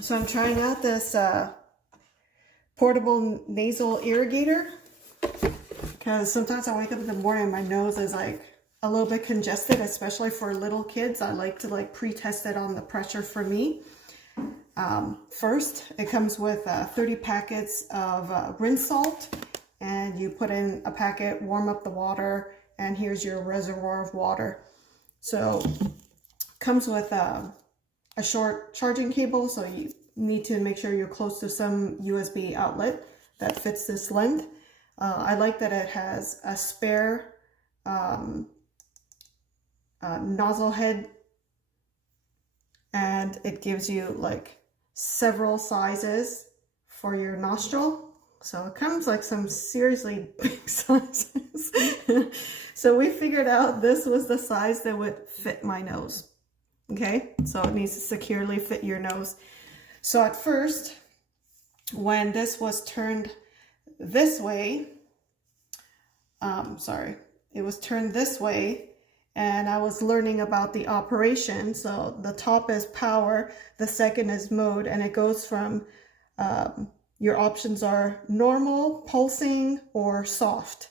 So I'm trying out this portable nasal irrigator because sometimes I wake up in the morning and my nose is like a little bit congested, especially for little kids. I like to like pre-test it on the pressure for me. First, it comes with 30 packets of rinse salt, and you put in a packet, warm up the water, and here's your reservoir of water. So comes with a short charging cable, so you need to make sure you're close to some USB outlet that fits this length. I like that it has a spare nozzle head, and it gives you like several sizes for your nostril. So it comes like some seriously big sizes. So we figured out this was the size that would fit my nose. Okay, so it needs to securely fit your nose. So at first, when this was turned this way, it was turned this way, and I was learning about the operation. So the top is power, the second is mode, and it goes from, your options are normal, pulsing, or soft.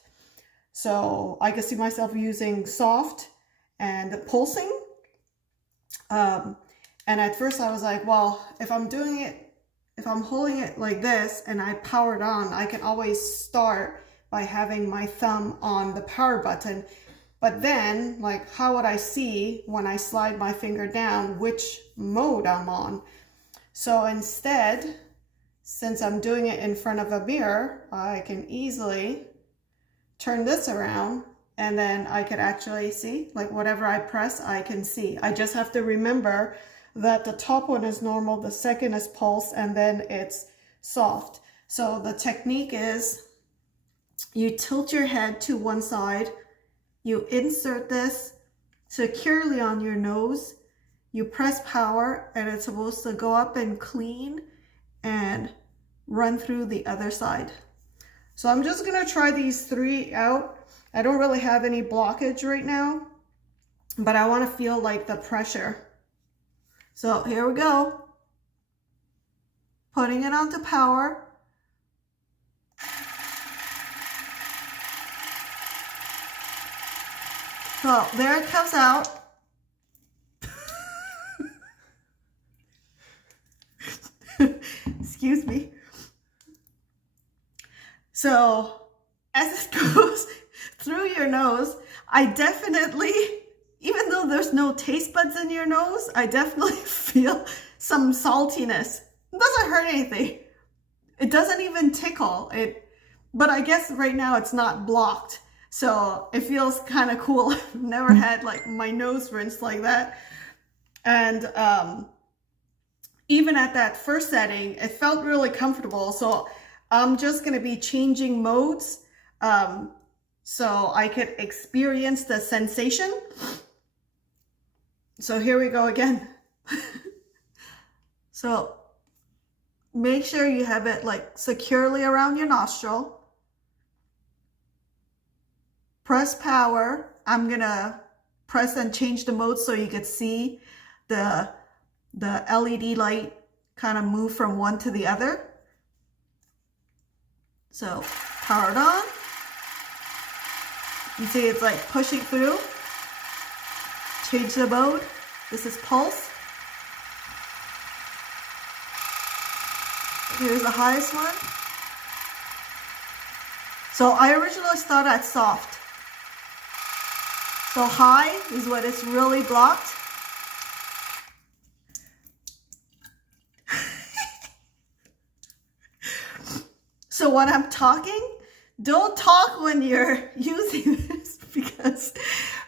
So I could see myself using soft and pulsing. And at first I was like, well, if I'm holding it like this and I power it on, I can always start by having my thumb on the power button. But then, like, how would I see when I slide my finger down which mode I'm on? So instead, since I'm doing it in front of a mirror, I can easily turn this around, and then I could actually see, like, whatever I press, I can see. I just have to remember that the top one is normal, the second is pulse, and then it's soft. So the technique is you tilt your head to one side, you insert this securely on your nose, you press power, and it's supposed to go up and clean and run through the other side. So I'm just gonna try these 3 out. I don't really have any blockage right now, but I want to feel like the pressure. So here we go. Putting it onto power. So there it comes out. Excuse me. So as it goes through your nose, I definitely, even though there's no taste buds in your nose, I definitely feel some saltiness. It doesn't hurt anything. It doesn't even tickle it, but I guess right now it's not blocked. So it feels kind of cool. I've never had like my nose rinsed like that. And even at that first setting, it felt really comfortable. So I'm just going to be changing modes so I could experience the sensation. So here we go again. So make sure you have it like securely around your nostril. Press power. I'm gonna press and change the mode so you could see the LED light kind of move from one to the other. So powered on. You see it's like pushing through. Change the mode. This is pulse. Here's the highest one. So I originally started at soft. So high is when it's really blocked. So when I'm talking, don't talk when you're using this, because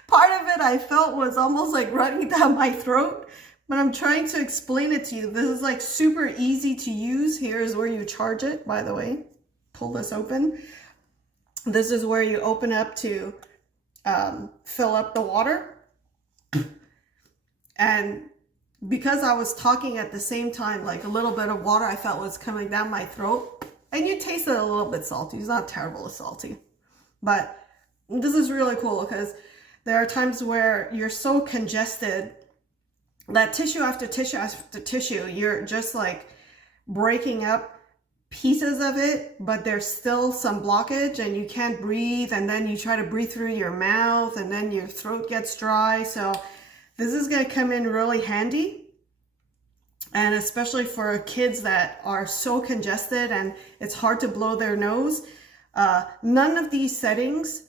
part of it I felt was almost like running down my throat, but I'm trying to explain it to you. This is like super easy to use. Here's where you charge it, by the way. Pull this open. This is where you open up to fill up the water. And because I was talking at the same time, like a little bit of water I felt was coming down my throat. And you taste it a little bit salty. It's not terribly salty. But this is really cool because there are times where you're so congested that tissue after tissue after tissue, you're just like breaking up pieces of it, but there's still some blockage and you can't breathe, and then you try to breathe through your mouth and then your throat gets dry. So this is going to come in really handy, and especially for kids that are so congested and it's hard to blow their nose. None of these settings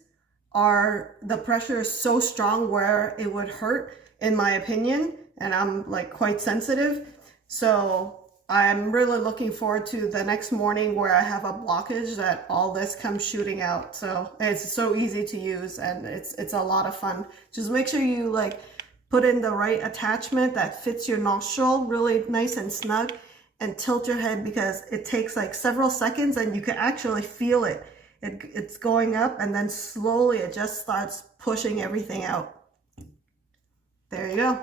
are, the pressure is so strong where it would hurt, in my opinion, and I'm like quite sensitive. So I'm really looking forward to the next morning where I have a blockage that all this comes shooting out. So it's so easy to use and it's a lot of fun. Just make sure you like put in the right attachment that fits your nostril really nice and snug, and tilt your head, because it takes like several seconds and you can actually feel it. It's going up, and then slowly it just starts pushing everything out. There you go.